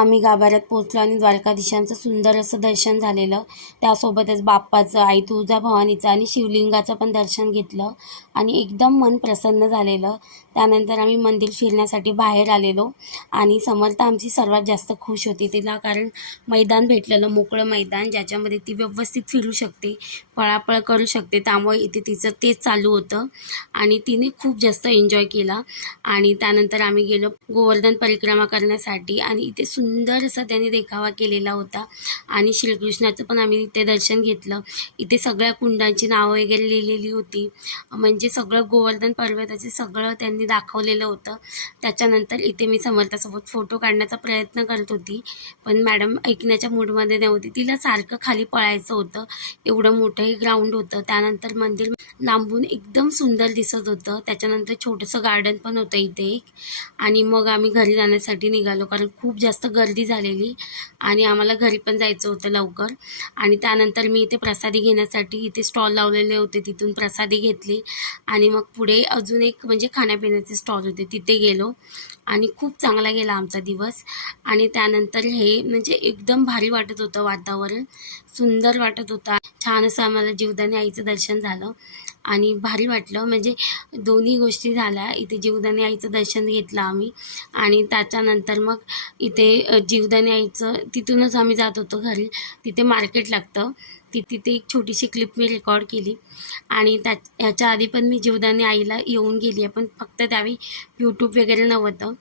आम्ही गाभाऱ्यात पोहोचलो आणि द्वारकाधीशांचं सुंदर असं दर्शन झालेलं. त्यासोबतच बाप्पाचं, आई तुळजाभवानीचं आणि शिवलिंगाचं पण दर्शन घेतलं आणि एकदम मन प्रसन्न झालेलं. त्यानंतर आम्ही मंदिर फिरण्यासाठी बाहेर आलेलो आणि समर्थ आमची सर्वात जास्त खुश होती. तिला कारण मैदान भेटलेलं, मोकळं मैदान, ज्याच्यामध्ये ती व्यवस्थित फिरू शकते, पळापळ करू शकते. त्यामुळे इथे तिचं तेच चालू होतं आणि तिने खूप जास्त एन्जॉय केला. आणि त्यानंतर आम्ही गेलो गोवर्धन परिक्रमा करण्यासाठी आणि इथे सुंदर असा त्याने देखावा केलेला होता आणि श्रीकृष्णाचं पण आम्ही इथे दर्शन घेतलं. इथे सगळ्या कुंडांची नावं वगैरे लिहिलेली होती, म्हणजे सगळं गोवर्धन पर्वताचे सगळं त्यांनी दाखवलेलं होतं. त्याच्यानंतर इथे मी समर्थासोबत फोटो काढण्याचा प्रयत्न करत होती, पण मॅडम ऐकण्याच्या मूडमध्ये नव्हती. तिला सारखं खाली पळायचं होतं, एवढं मोठं हे ग्राउंड होतं. त्यानंतर मंदिर लांबून एकदम सुंदर दिसत होतं. त्याच्यानंतर छोटंसं गार्डन पण होतं इथे एक. आणि मग आम्ही घरी जाण्यासाठी निघालो, कारण खूप जास्त गर्दी झालेली आणि आम्हाला घरी पण जायचं होतं लवकर. आणि त्यानंतर मी इथे प्रसादी घेण्यासाठी इथे स्टॉल लावलेले होते, तिथून प्रसादी घेतली आणि मग पुढे अजून एक म्हणजे खाण्यापिण्याचे स्टॉल होते, तिथे गेलो आणि खूप चांगला गेला आमचा दिवस. आणि त्यानंतर हे म्हणजे एकदम भारी वाटत होतं, वातावरण सुंदर वाटत होतं. छान असं आम्हाला जीवदानी आईचं दर्शन झालं आणि भारी वाटलं. म्हणजे दोन्ही गोष्टी झाल्या. इथे जीवदानी आईचं दर्शन घेतलं आम्ही आणि त्याच्यानंतर मग इथे जीवदानी आईचं तिथूनच आम्ही जात होतो घरी. तिथे मार्केट लागतं, तिथे एक छोटीशी क्लिप मी रेकॉर्ड केली. आणि ह्याच्या आधी पण मी जीवदानी आईला येऊन गेली आहे, पण फक्त त्यावेळी यूट्यूब वगैरे नव्हतं.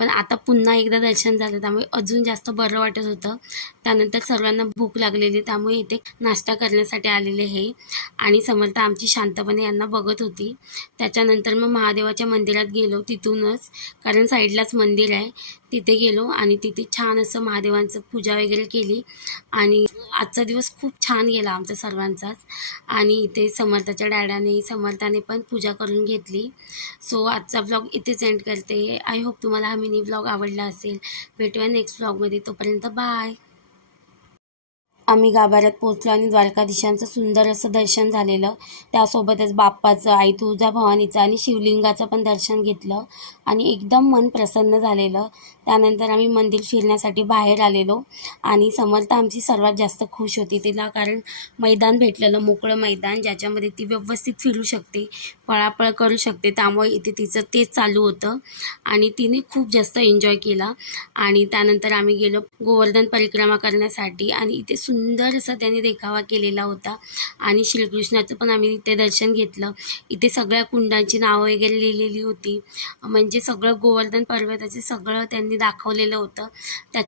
पण आता पुन्हा एकदा दर्शन झालं, त्यामुळे अजून जास्त बरं वाटत होतं. त्यानंतर सर्वांना भूक लागलेली, त्यामुळे इथे नाश्ता करण्यासाठी आलेले हे. आणि समर्थ आमची शांतपणे यांना बघत होती. त्याच्यानंतर मग महादेवाच्या मंदिरात गेलो तिथूनच, कारण साईडलाच मंदिर आहे. तिथे गेलो आणि तिथे छान असं महादेवांचं पूजा वगैरे केली आणि आजचा दिवस खूप छान गेला आमचा सर्वांचाच. आणि इथे समर्थाने पण पूजा करून घेतली. सो आजचा व्लॉग इथेच एंड करते. आय होप तुम्हाला हा मिनी व्लॉग आवडला असेल. भेटूया नेक्स्ट व्लॉगमध्ये, तोपर्यंत बाय. आम्ही गाभाऱ्यात पोहोचलो आणि द्वारकाधीशांचं सुंदर असं दर्शन झालेलं. त्यासोबतच बाप्पाचं, आई तुळजाभवानीचं आणि शिवलिंगाचं पण दर्शन घेतलं आणि एकदम मन प्रसन्न झालेलं. त्यानंतर आम्ही मंदिर फिरण्यासाठी बाहेर आलेलो आणि समर्थ आमची सर्वात जास्त खुश होती. तिला कारण मैदान भेटलेलं, मोकळं मैदान, ज्याच्यामध्ये ती व्यवस्थित फिरू शकते, पळापळ करू शकते. त्यामुळे इथे तिचं तेच चालू होतं आणि तिने खूप जास्त एन्जॉय केला. आणि त्यानंतर आम्ही गेलो गोवर्धन परिक्रमा करण्यासाठी आणि इथे सुंदर असा त्याने देखावा केलेला होता आणि श्रीकृष्णाचं पण आम्ही इथे दर्शन घेतलं. इथे सगळ्या कुंडांची नावं वगैरे लिहिलेली होती, म्हणजे सगळं गोवर्धन पर्वताचे सगळं त्यांनी दाखवलेलं होतं.